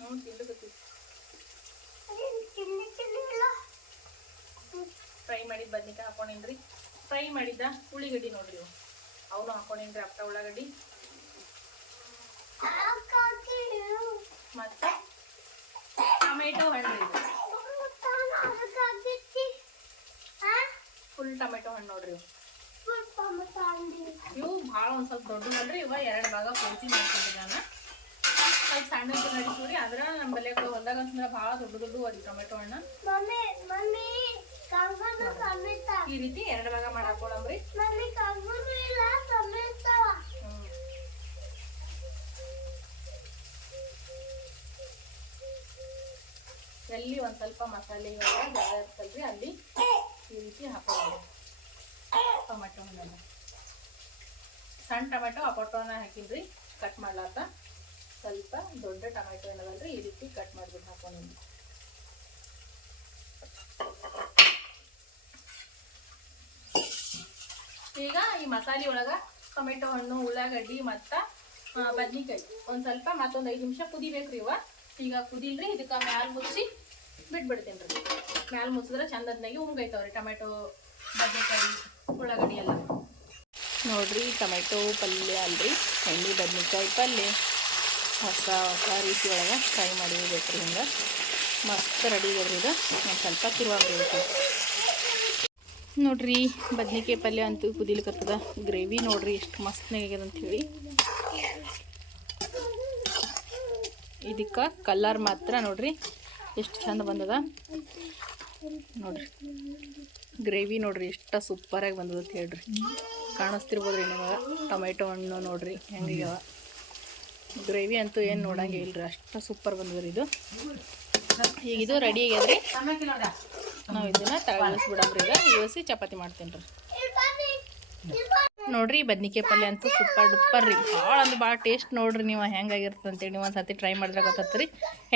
ಹ್ಞೂ ಫ್ರೈ ಮಾಡಿದ ಬದ್ನಿಕಾಯಿ ಹಾಕೊಂಡಿನ್ರಿ? ಫ್ರೈ ಮಾಡಿದ ಉಳ್ಳಿಗಡ್ಡಿ ನೋಡ್ರಿ ಇವು. ಅವನು ಹಾಕೊಂಡಿನ್ರಿ ಅಪ್ಪ ಉಳ್ಳಾಗಡ್ಡಿ. ಮತ್ತೆ ಟೊಮೆಟೊ ಹಣ್ಣು ಫುಲ್ ಟೊಮೆಟೊ ಹಣ್ಣು ನೋಡ್ರಿ ಇವು. ಇವು ಭಾಳ ಒಂದು ಸ್ವಲ್ಪ ದೊಡ್ಡ ನೋಡ್ರಿ, ಇವ ಎರಡು ಭಾಗ ಪೂರ್ತಿ ಮಾಡ್ಕೊಂಡ್ರಿ ನಾನು. ಸ್ವಲ್ಪ ಸಣ್ಣ ಚೆನ್ನಾಗಿ ಆದ್ರೆ ನಮ್ಮ ಬಲ್ಲೆ ಹೊಲ್ದಾಗ ಅಂತಂದ್ರೆ ಭಾಳ ದೊಡ್ಡ ದೊಡ್ಡ ಅದಿ ಟೊಮೆಟೊ ಹಣ್ಣು. ಈ ರೀತಿ ಎರಡು ಭಾಗ ಮಾಡಿ ಹಾಕೊಳಮ್ರಿ ಹ್ಮ್. ಎಲ್ಲಿ ಒಂದು ಸ್ವಲ್ಪ ಮಸಾಲೆ ಜಾಗ ಇರ್ತಲ್ರಿ ಅಲ್ಲಿ ಈ ರೀತಿ ಹಾಕೊಳ್ಳೋದು ಟೊಮೆಟೊ ಹಣ್ಣನ್ನು ಸಣ್ಣ ಟೊಮೆಟೊ ಆ ಪೊಟ್ಟೋನ ಹಾಕಿನ್ರಿ ಕಟ್ ಮಾಡ್ಲಾತ ಸ್ವಲ್ಪ ದೊಡ್ಡ ಟೊಮೆಟೊ ಏನದಲ್ರಿ ಈ ರೀತಿ ಕಟ್ ಮಾಡ್ಬಿಟ್ಟು ಹಾಕೊಂಡಿದ್ವಿ ಈಗ ಈ ಮಸಾಲೆ ಒಳಗೆ ಟೊಮೆಟೊ ಹಣ್ಣು, ಉಳ್ಳಾಗಡ್ಡಿ ಮತ್ತು ಬದ್ನಿಕಾಯಿ. ಒಂದು ಸ್ವಲ್ಪ ಮತ್ತೊಂದು ಐದು ನಿಮಿಷ ಕುದಿಬೇಕ್ರಿ ಇವ. ಈಗ ಕುದಿಲ್ರಿ, ಇದಕ್ಕೆ ಮ್ಯಾಲ ಮುಚ್ಚಿ ಬಿಟ್ಬಿಡ್ತೀನಿ ರೀ ಮ್ಯಾಲ ಮುಚ್ಚಿದ್ರೆ ಚಂದದ್ನಾಗಿ ಉಂಗೈತವ್ರಿ ಟೊಮೆಟೊ, ಬದ್ನಿಕಾಯಿ, ಉಳ್ಳಾಗಡ್ಡಿ ಎಲ್ಲ. ನೋಡ್ರಿ, ಟೊಮೆಟೊ ಪಲ್ಯ ಅಲ್ರಿ. ಎಣ್ಣೆ ಬದ್ನಿಕಾಯಿ ಪಲ್ಯ. ಹೊಸ ಹೊಸ ರೀತಿ ಒಳಗೆ ಫ್ರೈ ಮಾಡಿರ್ಬೇಕ್ರಿ ಹಿಂಗೆ. ಮಸ್ತ್ ರೆಡಿ ಆಗ್ಯದ್ರಿ ಇದು. ಒಂದು ಸ್ವಲ್ಪ ತಿರುವಾಗ್ಬೇಕು ನೋಡ್ರಿ, ಬದ್ನಿಕಾಯಿ ಪಲ್ಯ ಅಂತೂ ಕುದಿಲಿಕತ್ತದ. ಗ್ರೇವಿ ನೋಡ್ರಿ ಎಷ್ಟು ಮಸ್ತ್ ನೆಗ್ಯದ ಅಂತ ಹೇಳಿ. ಇದಕ್ಕೆ ಕಲ್ಲರ್ ಮಾತ್ರ ನೋಡ್ರಿ, ಎಷ್ಟು ಚಂದ ಬಂದದ. ನೋಡ್ರಿ, ಗ್ರೇವಿ ನೋಡ್ರಿ ಎಷ್ಟು ಸೂಪರಾಗಿ ಬಂದದ ಅಂತ ಹೇಳ್ರಿ. ಕಾಣಿಸ್ತಿರ್ಬೋದ್ರಿ ನಿಮಗೆ. ಟೊಮೆಟೊ ಹಣ್ಣು ನೋಡ್ರಿ ಹೆಂಗಿಗ್ಯಾವ ಗ್ರೇವಿ ಅಂತೂ ಏನು ನೋಡಂಗೆ ಇಲ್ರಿ, ಅಷ್ಟು ಸೂಪರ್ ಬಂದದ್ರಿ ಇದು. ಈಗ ಇದು ರೆಡಿ ಆಗ್ಯದ್ರಿ. ನಾವು ಇದನ್ನ ತಳಿಸ್ಬಿಡಮ್ರಿ ಈಗ. ಇಳಿಸಿ ಚಪಾತಿ ಮಾಡ್ತೀನಿ ರೀ. ನೋಡ್ರಿ ಬದ್ನಿಕಾಯಿ ಪಲ್ಯ ಅಂತೂ ಸೂಪರ್ ಡುಪ್ಪರ್ ರೀ. ಭಾಳ ಅಂದ್ರೆ ಭಾಳ ಟೇಸ್ಟ್ ನೋಡ್ರಿ ನೀವು ಹೆಂಗಾಗಿರ್ತದೆ ಅಂತೇಳಿ ನೀವು ಒಂದು ಸರ್ತಿ ಟ್ರೈ ಮಾಡಿದ್ರೆ ಗೊತ್ತತ್ರಿ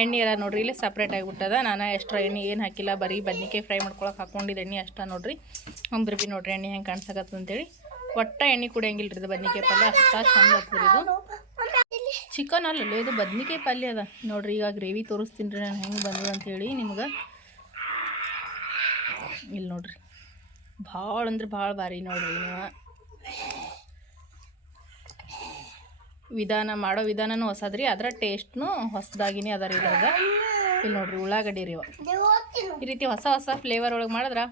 ಎಣ್ಣೆ ಎಲ್ಲ ನೋಡ್ರಿ ಇಲ್ಲಿ ಸಪ್ರೇಟ್ ಆಗಿಬಿಟ್ಟದ. ನಾನು ಎಷ್ಟು ಎಣ್ಣೆ ಏನು ಹಾಕಿಲ್ಲ, ಬರೀ ಬದ್ನಿಕಾಯಿ ಫ್ರೈ ಮಾಡ್ಕೊಳಕ್ಕೆ ಹಾಕೊಂಡಿದ್ದು ಎಣ್ಣೆ ಅಷ್ಟ ನೋಡ್ರಿ. ಅಂದ್ರೆ ಭೀ ನೋಡ್ರಿ ಎಣ್ಣೆ ಹೆಂಗೆ ಕಾಣ್ಸಕತ್ತಂತೇಳಿ ಒಟ್ಟ ಎಣ್ಣೆ ಕುಡಿಯಂಗಿಲ್ಲ ರೀ ಇದು ಬದ್ನಿಕಾಯಿ ಪಲ್ಯ, ಅಷ್ಟ ಚಂದ ಆಗ್ತದೆ ಇದು. ಚಿಕನ್ ಅಲ್ಲ ಇದು ಬದ್ನಿಕಾಯಿ ಪಲ್ಯ ಅದ. ನೋಡ್ರಿ ಈಗ ಗ್ರೇವಿ ತೋರಿಸ್ತೀನಿ ರೀ ನಾನು ಹೆಂಗೆ ಬಂದದ ಅಂತೇಳಿ ನಿಮ್ಗೆ. ಇಲ್ಲಿ ನೋಡ್ರಿ. ಭಾಳ ಅಂದ್ರೆ ಭಾಳ ಭಾರಿ ನೋಡ್ರಿ ನೀವು ವಿಧಾನ ಮಾಡೋ ವಿಧಾನನೂ ಹೊಸದ್ರಿ ಅದರ ಟೇಸ್ಟ್ನು ಹೊಸದಾಗಿನೇ ಅದ ರೀ ಇದ್ರದ. ಇಲ್ಲಿ ನೋಡ್ರಿ ಉಳ್ಳಾಗಡ್ಡಿ ರೀ ಈ ರೀತಿ ಹೊಸ ಹೊಸ ಫ್ಲೇವರ್ ಒಳಗೆ ಮಾಡಿದ್ರೆ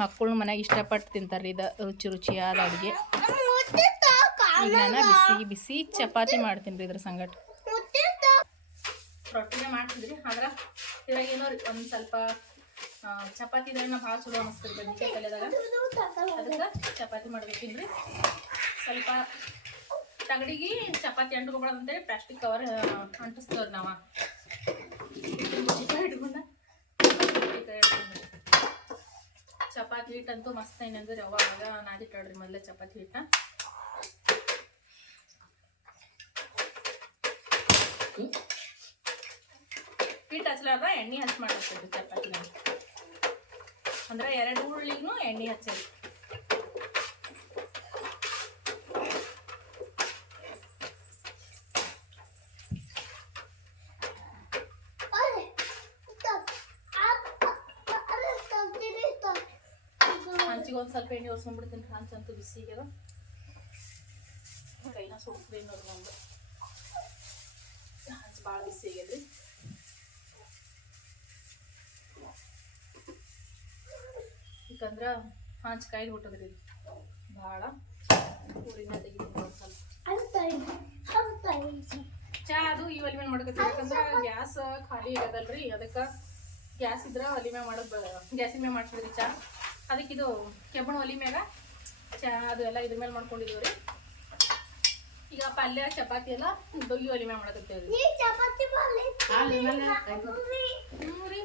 ಮಕ್ಕಳು ಮನ್ಯಾಗ ಇಷ್ಟಪಟ್ಟು ತಿಂತಾರೆ ಇದು ರುಚಿ ರುಚಿಯಾದ ಅಡುಗೆ. ಈಗ ನಾನು ಬಿಸಿ ಬಿಸಿ ಚಪಾತಿ ಮಾಡ್ತೀನಿ ರೀ ಇದ್ರ ಸಂಗಟ. ರೊಟ್ಟಿನೇ ಮಾಡ್ತಿದ್ರಿ ಆದ್ರೆ ಇದ್ರಾಗ ಏನೋ ಒಂದು ಸ್ವಲ್ಪ ಚಪಾತಿ ಇದ್ರೆ ಭಾಳ ಚಲೋ ಅನಿಸ್ತದೆ ಬದ್ನಿಕಾಯಿ ಪಲ್ಯದಾಗ. ಅದಕ್ಕೆ ಚಪಾತಿ ಮಾಡ್ಬೇಕಿನ್ರಿ. ಸ್ವಲ್ಪ ತಗಡಿಗೆ ಚಪಾತಿ ಅಂಟ್ಕೊಬಾರ್ದು ಅಂತೇಳಿ ಪ್ಲಾಸ್ಟಿಕ್ ಕವರ್ ಅಂಟಿಸ್ತೇವ್ರಿ ನಾವು. ಚಪಾತಿ ಹಿಟ್ಟಂತೂ ಮಸ್ತ್ ಏನಂದ್ರೆ ಯಾವಾಗ ನಾದಿಟ್ಟಾಡ್ರಿ ಮೊದಲೇ ಚಪಾತಿ ಹಿಟ್ಟ ಹಚ್ಲಾರ್ದ ಎಣ್ಣೆ ಹಚ್ಚಿ ಮಾಡ್ಬೇಕು ಚಪಾತಿನ ಅಂದ್ರೆ ಎರಡು ಹುಳ್ಳಿಗೂ ಎಣ್ಣೆ ಹಚ್ಚರಿ ಹಂಚಿಗೆ ಒಂದು ಸ್ವಲ್ಪ ಎಣ್ಣೆ ಒರ್ಸ್ಕೊಂಡ್ಬಿಡ್ತೀನಿ ಬಿಸಿ ಆಗ್ಯದ. ಕೈನ ಸುಡ್ತೀನಿ ಅದು ನಮ್ದು ಹಂಚು ಭಾಳ ಬಿಸಿ ಆಗ್ಯದ್ರಿ. ಯಾಕಂದ್ರೆ ಹಾಂಚ್ ಕಾಯಿ ಹುಟ್ಟದ್ರಿ ಇದು ಭಾಳ. ಊರಿನ ಒಂದು ಸ್ವಲ್ಪ. ಚಾ ಅದು ಈ ಒಲಿ ಮೇಲೆ ಮಾಡ್ಕೊತೀವಿ. ಯಾಕಂದ್ರೆ ಗ್ಯಾಸ್ ಖಾಲಿ ಇರೋದಲ್ರಿ. ಅದಕ್ಕೆ ಗ್ಯಾಸ್ ಇದ್ರೆ ಒಲಿ ಮ್ಯಾಗ ಮಾಡೋದು ಗ್ಯಾಸಿನ ಮ್ಯಾಗ ಮಾಡ್ತಿದ್ರಿ ಚಾ. ಅದಕ್ಕೆ ಇದು ಕೆಬ್ಬಣ ಒಲಿ ಮ್ಯಾಗ ಚಾ, ಅದು ಎಲ್ಲ ಇದ್ರ ಮೇಲೆ ಮಾಡ್ಕೊಂಡಿದ್ದೀವಿ ರೀ. ಈಗ ಪಲ್ಯ, ಚಪಾತಿ ಎಲ್ಲ ದೊಗ್ಗಿ ಒಲಿ ಮ್ಯಾಗ ಮಾಡಕತ್ತೇವೆ ರೀ. ಹಾಲು ಮೇಲೆ ಆಯ್ತು. ಹ್ಞೂ ರೀ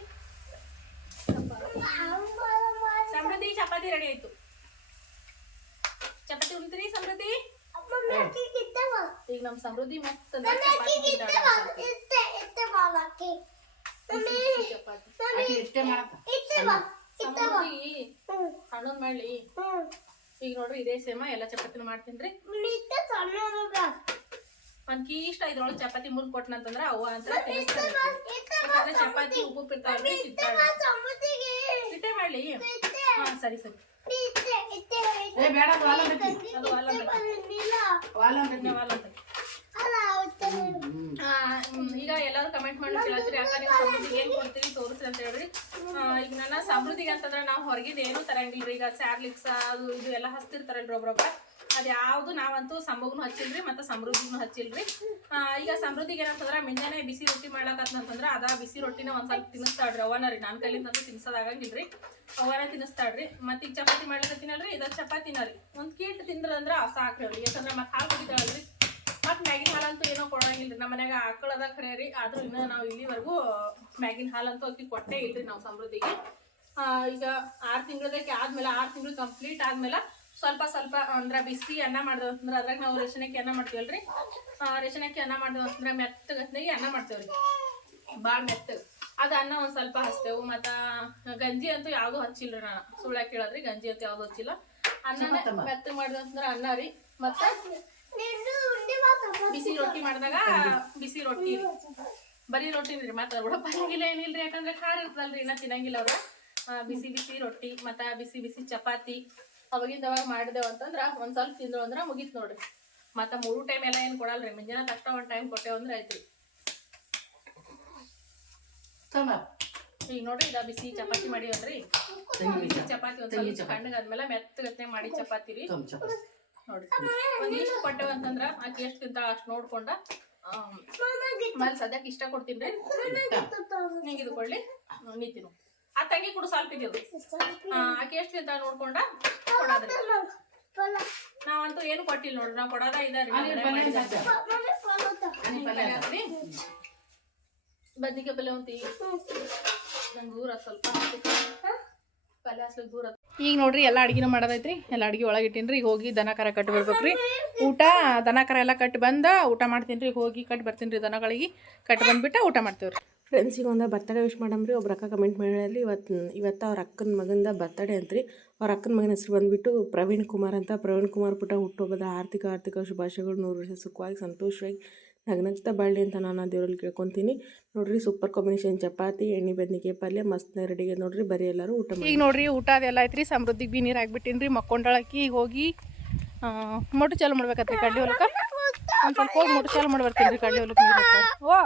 ಚಪಾತಿ ರೆಡಿ ಆಯ್ತು. ಚಪಾತಿ ಉಣ್ತೀರಿ ಸಮೃದ್ಧಿ? ಈಗ ನಮ್ಮ ಸಮೃದ್ಧಿ ಸಮೃದ್ಧಿ ಹಣ್ಣೊಂದ್ ಮಾಡ್ಲಿ. ಈಗ ನೋಡ್ರಿ ಇದೇ ಸೇಮ ಎಲ್ಲ ಚಪಾತಿನ ಮಾಡ್ತೀನಿ ಒಂದ್ ಇಷ್ಟ ಇದ್ರೊಳಗೆ ಚಪಾತಿ ಮುರ್ದ್ ಕೊಟ್ನಂತಂದ್ರ ಅವ್ವ ಅಂತ ಚಪಾತಿ ಉಪ್ಪು ಇಟ್ಟೆ ಮಾಡ್ಲಿ. ಹಾ ಸರಿ ಸರಿ. ಏ ಬೇಡ ಅದು ವಾಲ ಬೇಕಿ ಅದು ವಾಲ. ವಾಲ ಅದನ್ನ ವಾಲ ಅಂತೈತಿ. ಆ, ಈಗ ಎಲ್ಲರೂ ಕಮೆಂಟ್ ಮಾಡಿ ಕೇಳ್ತೀರಿ. ಯಾಕ ನೀವು ಸಮೃದ್ಧಿಗೆ ಏನ್ ಕೊಡ್ತೀರಿ ತೋರಿಸ್ರಿ ಅಂತ ಹೇಳ್ರಿ ಈಗ ನನ್ನ ಸಮೃದ್ಧಿಗೆ ಅಂತಂದ್ರೆ ನಾವು ಹೊರಗಿಂದ ಏನು ತರಂಗಿಲ್ರಿ. ಈಗ ಸ್ಯಾರ್ಲಿಕ್ಸ್ ಅದು ಇದು ಎಲ್ಲ ಹಸ್ತಿರ್ತಾರಲ್ರಿ ಒಬ್ರೊಬ್ರ. ಅದು ಯಾವುದು ನಾವಂತೂ ಸಂಭವನು ಹಚ್ಚಿಲ್ರಿ, ಮತ್ತು ಸಮೃದ್ಧಿನೂ ಹಚ್ಚಿಲ್ರಿ. ಈಗ ಸಮೃದ್ಧಿಗೆ ಏನಂತಂದ್ರೆ ಮುಂಜಾನೆ ಬಿಸಿ ರೊಟ್ಟಿ ಮಾಡ್ಲಕತ್ನಂತಂದ್ರೆ, ಅದ ಬಿಸಿ ರೊಟ್ಟಿನ ಒಂದ್ ಸ್ವಲ್ಪ ತಿನ್ನಿಸ್ತಾಳ್ರಿ, ಅವನ ರೀ. ನನ್ನ ಕೈಲಿಂದ ರೀ ಅವನ ತಿನ್ನಿಸ್ತಾಳ್ರಿ. ಮತ್ತೆ ಈಗ ಚಪಾತಿ ಮಾಡ್ಲಕತ್ತೀನಲ್ರಿ, ಇದ ಚಪಾತಿನ ರೀ. ಒಂದ್ ಕೀಟ್ ತಿಂದ್ರಂದ್ರ ಸಾಕ್ರಿ ಅವ್ರಿ ಯಾಕಂದ್ರೆ ಮತ್ತೆ ಹಾಲು ಕುಡಿತಾಳಲ್ರಿ ಮತ್ತು ಮ್ಯಾಗಿನ ಹಾಲಂತೂ ಏನೋ ರೀ ನಮ್ಮ ಮನೆಯಾಗ ಆಕಳದ ಖರೆ ರೀ. ಆದ್ರೂ ಇನ್ನೂ ನಾವು ಇಲ್ಲಿವರೆಗೂ ಮ್ಯಾಗಿನ ಹಾಲಂತೂ ಅಕ್ಕಿ ಕೊಟ್ಟೇ ಇಲ್ರಿ ನಾವು ಸಮೃದ್ಧಿಗೆ. ಈಗ ಆರು ತಿಂಗಳದಕ್ಕೆ ಆದ್ಮೇಲೆ, ಆರು ತಿಂಗಳು ಕಂಪ್ಲೀಟ್ ಆದ್ಮೇಲೆ ಸ್ವಲ್ಪ ಸ್ವಲ್ಪ ಅಂದ್ರೆ ಬಿಸಿ ಅನ್ನ ಮಾಡಿದ್ವಿ ಅಂತಂದ್ರೆ ಅದ್ರಾಗ ನಾವು ರೇಷನ್ ಅಕ್ಕಿ ಅನ್ನ ಮಾಡ್ತೀವಲ್ರಿ? ಆ, ರೇಷನ್ ಅಕ್ಕಿ ಅನ್ನ ಮಾಡಿದ್ವಿ ಅಂದ್ರೆ ಮೆತ್ತಗತ್ನಾಗಿ ಅನ್ನ ಮಾಡ್ತೇವ್ರಿ. ಭಾಳ ಮೆತ್ತಗೆ. ಅದು ಅನ್ನ ಒಂದು ಸ್ವಲ್ಪ ಹಚ್ತೇವು. ಮತ್ತು ಗಂಜಿ ಅಂತೂ ಯಾವುದೂ ಹಚ್ಚಿಲ್ರಿ ನಾನು ಸುಳ್ಳ ಕೇಳದ್ರಿ ಗಂಜಿ ಅಂತ ಯಾವುದು ಹಚ್ಚಿಲ್ಲ. ಅನ್ನ ಮೆತ್ತಗೆ ಮಾಡಿದ್ವಿ ಅಂತಂದ್ರೆ ಅನ್ನ ರೀ. ಮತ್ತು ಬಿಸಿ ರೊಟ್ಟಿ ಮಾಡಿದಾಗ ಬಿಸಿ ರೊಟ್ಟಿ ರೀ. ಬರೀ ರೊಟ್ಟಿ ರೀ. ಮತ್ತೆ ಕೂಡ ಪರವಾಗಿಲ್ಲ ಏನಿಲ್ರಿ ಯಾಕಂದ್ರೆ ಖಾರ ಇರ್ತದಲ್ರಿ ಇನ್ನ ತಿನ್ನಂಗಿಲ್ಲ ಅವರು. ಬಿಸಿ ಬಿಸಿ ರೊಟ್ಟಿ ಮತ್ತು ಬಿಸಿ ಬಿಸಿ ಚಪಾತಿ. ಅವಾಗಿಂದ ಅವಾಗ ಮಾಡಿದೆವು ಅಂತಂದ್ರೆ ಒಂದು ಸ್ವಲ್ಪ ತಿಂದ್ರು ಅಂದ್ರೆ ಮುಗೀತು ನೋಡ್ರಿ. ಮತ್ತು ಮೂರು ಟೈಮ್ ಎಲ್ಲ ಏನು ಕೊಡಲ್ರಿ ಮುಂಜಾನೆ ತಕ್ಷಣ ಒಂದು ಟೈಮ್ ಕೊಟ್ಟೆವು ಅಂದ್ರೆ ಆಯ್ತು ರೀ ಈಗ ನೋಡ್ರಿ ಇದ ಬಿಸಿ ಚಪಾತಿ ಮಾಡಿವಲ್ರಿ ಬಿಸಿ ಚಪಾತಿ ಒಂದು ಸ್ವಲ್ಪ ಕಣ್ಣಗಾದ್ಮೇಲೆ ಮೆತ್ತಗತ್ತೆ ಮಾಡಿ ಚಪಾತಿ ರೀ. ನೋಡ್ರಿ. ಒಂದ್ ಕೊಟ್ಟೆವು ಅಂತಂದ್ರ ಆಕೆ ಎಷ್ಟು ತಿಂತಾಳ ಅಷ್ಟು ನೋಡ್ಕೊಂಡ ಮೇಲೆ ಸದ್ಯಕ್ಕೆ ಇಷ್ಟ ಕೊಡ್ತೀನಿ ರೀ ಇದು ಕೊಡ್ಲಿ ನೀತಿನು ಆ ತಂಗಿ ಕೂಡ ಸ್ವಲ್ಪ ಇದು ಆಕೆ ಎಷ್ಟು ತಿಂತಾಳ ನೋಡ್ಕೊಂಡ ಕೊಡೋದ್ರಿ ನಾವಂತೂ ಏನು ಕೊಟ್ಟಿಲ್ಲ ನೋಡ್ರಿ ನಾವು ಕೊಡೋದ ಇದಾರಿ ಬದ್ನಿಕಾಯಿ ಪಲ್ಯ ಒಂತಿ ನಂಗೆ ದೂರ ಸ್ವಲ್ಪ ಪಲ್ಯ ಹಸ್ಲಿಕ್ಕೆ ದೂರ. ಈಗ ನೋಡ್ರಿ ಎಲ್ಲ ಅಡ್ಗಿನ ಮಾಡೋದೈತ್ರಿ. ಎಲ್ಲ ಅಡ್ಗೆ ಒಳಗೆ ಇಟ್ಟಿನ್ರಿ. ಈಗ ಹೋಗಿ ದನ ಕರ ಕಟ್ಟಿ ಬರ್ಬೇಕ್ರಿ ಊಟ ದನ ಕರ ಎಲ್ಲ ಕಟ್ಟಿ ಬಂದ ಊಟ ಮಾಡ್ತೀನಿ ರೀ ಹೋಗಿ ಕಟ್ಟಿ ಬರ್ತೀನಿ ರೀ ದನಗಳಿಗೆ. ಕಟ್ಟಿ ಬಂದ್ಬಿಟ್ಟು ಊಟ ಮಾಡ್ತೀವಿ ರೀ ಫ್ರೆಂಡ್ಸಿಗೆ ಒಂದು ಬರ್ತಡೇ ವಿಶ್ ಮಾಡಮ್ರಿ ಒಬ್ರು ಅಕ್ಕ ಕಮೆಂಟ್ ಮಾಡಿದ್ರಲ್ಲಿ ಇವತ್ತು ಇವತ್ತು ಅವ್ರ ಅಕ್ಕನ ಮಗಂದ ಬರ್ತಡೇ ಅಂತ್ರಿ. ಅವ್ರ ಅಕ್ಕನ ಮಗನ ಹೆಸರು ಬಂದ್ಬಿಟ್ಟು ಪ್ರವೀಣ್ ಕುಮಾರ್ ಅಂತ. ಪ್ರವೀಣ್ ಕುಮಾರ್ ಪುಟ ಹುಟ್ಟುಹಬ್ಬದ ಆರ್ಥಿಕ ಆರ್ಥಿಕ ಶುಭಾಶಯಗಳು. ನೂರು ವರ್ಷ ಸುಖವಾಗಿ, ಸಂತೋಷವಾಗಿ ನಗ್ನಗ್ತಾ ಬಳ್ಳಿ ಅಂತ ನಾನು ದೇವರಲ್ಲಿ ಕೇಳ್ಕೊತೀನಿ. ನೋಡ್ರಿ ಸೂಪರ್ ಕಾಂಬಿನೇಷನ್ ಚಪಾತಿ, ಎಣ್ಣೆ, ಬದ್ನಿಕಾಯಿ ಪಲ್ಯ, ಮಸ್ತ್ ನೆರಡಿಗೆ ನೋಡ್ರಿ, ಬರೀ ಎಲ್ಲರೂ ಊಟ ಈಗ ನೋಡ್ರಿ ಊಟ ಅದೆಲ್ಲ ಐತ್ರಿ ಸಮೃದ್ಧಿಗೆ ಬಿ ನೀರು ಹಾಕ್ಬಿಟ್ಟಿನಿ ರೀ ಮಕ್ಕೊಂಡಳಕ್ಕಿ ಈಗ ಹೋಗಿ ಮೊಟ್ಟು ಚಾಲು ಮಾಡ್ಬೇಕತ್ರಿ, ಕಡ್ಡಿ ಹೊಲಕ್ಕೆ. ಒಂದು ಸ್ವಲ್ಪ ಹೋಗಿ ಮೊಟ್ಟು ಚಾಲು ಮಾಡ್ಬರ್ತೀನಿ ರೀ, ಕಡ್ಡಿ ಹೊಲಕ್ಕೆ ಓ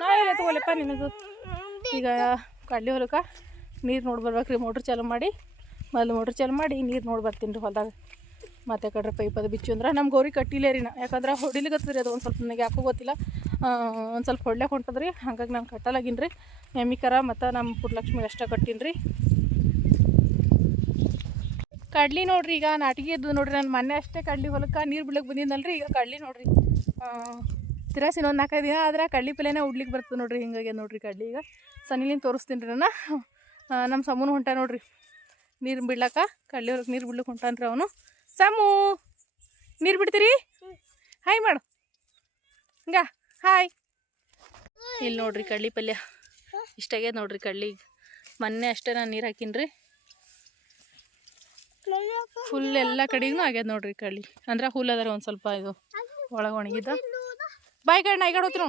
ನಾ ಎಲ್ಲ ತಗೋಲಪ್ಪ ನಿನದು ಈಗ ಕಡ್ಲಿ ಹೊಲಕ್ಕೆ ನೀರು ನೋಡಿ ಬರ್ಬೇಕ್ರಿ ಮೋಟ್ರ್ ಚಾಲು ಮಾಡಿ. ಮೊದಲು ಮೋಟ್ರ್ ಚಾಲು ಮಾಡಿ, ನೀರು ನೋಡಿ ಬರ್ತೀನಿ ರೀ ಹೊಲ್ದಾಗ. ಮತ್ತೆ ಕಡ್ರಿ ಪೈಪ್ ಅದು ಬಿಚ್ಚು ಅಂದ್ರೆ ನಮ್ಮ ಗೌರಿ ಕಟ್ಟಿಲ್ಲ ರೀ ನಾ. ಯಾಕಂದ್ರೆ ಹೊಡಿಲಿಕ್ಕೆ ರೀ ಅದು ಒಂದು ಸ್ವಲ್ಪ ನನಗೆ ಯಾಕೋ ಗೊತ್ತಿಲ್ಲ. ಒಂದು ಸ್ವಲ್ಪ ಹೊಡ್ಲಕ್ಕೆ ಹೊಂಟದ್ರಿ, ಹಂಗಾಗಿ ನಾನು ಕಟ್ಟಲಾಗಿನ ರೀ. ಎಮ್ಮಿಕರ ಮತ್ತು ನಮ್ಮ ಪುರಲಕ್ಷ್ಮಿಗೆ ಅಷ್ಟೇ ಕಟ್ಟೀನಿ ರೀ. ಕಡ್ಲಿ ನೋಡ್ರಿ, ಈಗ ನಾಟಿಗೆ ಇದ್ದು ನೋಡ್ರಿ, ನಾನು ಮೊನ್ನೆ ಅಷ್ಟೇ ಕಡ್ಲಿ ಹೊಲಕ್ಕೆ ನೀರು ಬಿಡಕ್ಕೆ ಬಂದಿದ್ದಲ್ರಿ ಈಗ ಕಡ್ಲಿ ನೋಡ್ರಿ. ತಿರಾಸಿ ಇನ್ನೊಂದು ನಾಲ್ಕೈದು ದಿನ ಆದ್ರೆ ಕಡ್ಲಿ ಪಲ್ಯನೇ ಉಡ್ಲಿಕ್ಕೆ ಬರ್ತದೆ ನೋಡ್ರಿ, ಹಿಂಗಾಗಿ ನೋಡ್ರಿ ಕಡ್ಲಿ. ಈಗ ಸನಿಲಿಂದ ತೋರಿಸ್ತೀನಿ ರೀ ನಾನು. ನಮ್ಮ ಸಮೂನು ಹೊಂಟ ನೋಡ್ರಿ. ನೀರು ಬಿಡ್ಲಕ್ಕ, ಕಡ್ಲಿ ಹೊಲಕ್ಕೆ ನೀರು ಬಿಡ್ಲಿಕ್ಕೆ ಹೊಂಟಾನ್ರಿ ಅವನು. ಸಮೂ, ನೀರು ಬಿಡ್ತೀರಿ? ಹಾಯ್ ಮಾಡು. ಹಿಂಗ ಹಾಯ್ ಇಲ್ಲಿ ನೋಡ್ರಿ ಕಡ್ಲಿ ಪಲ್ಯ. ಇಷ್ಟಾಗ್ಯದ ನೋಡ್ರಿ ಕಡ್ಲಿ ಮೊನ್ನೆ ಅಷ್ಟೇ ನಾನು ನೀರು ಹಾಕೀನಿ ರೀ ಫುಲ್ ಎಲ್ಲ ಕಡೆಗೂ ಆಗ್ಯದ ನೋಡ್ರಿ ಕಳ್ಳಿ ಅಂದ್ರೆ ಹುಲ್ಲದಾರ ಒಂದು ಸ್ವಲ್ಪ ಇದು ಒಳಗೆ ಒಣಗಿದ್ದ ಬಾಯ್ ಕಡೆ ನಾ ಈ ಕಡೆ ಹೋಗ್ತೀನಿ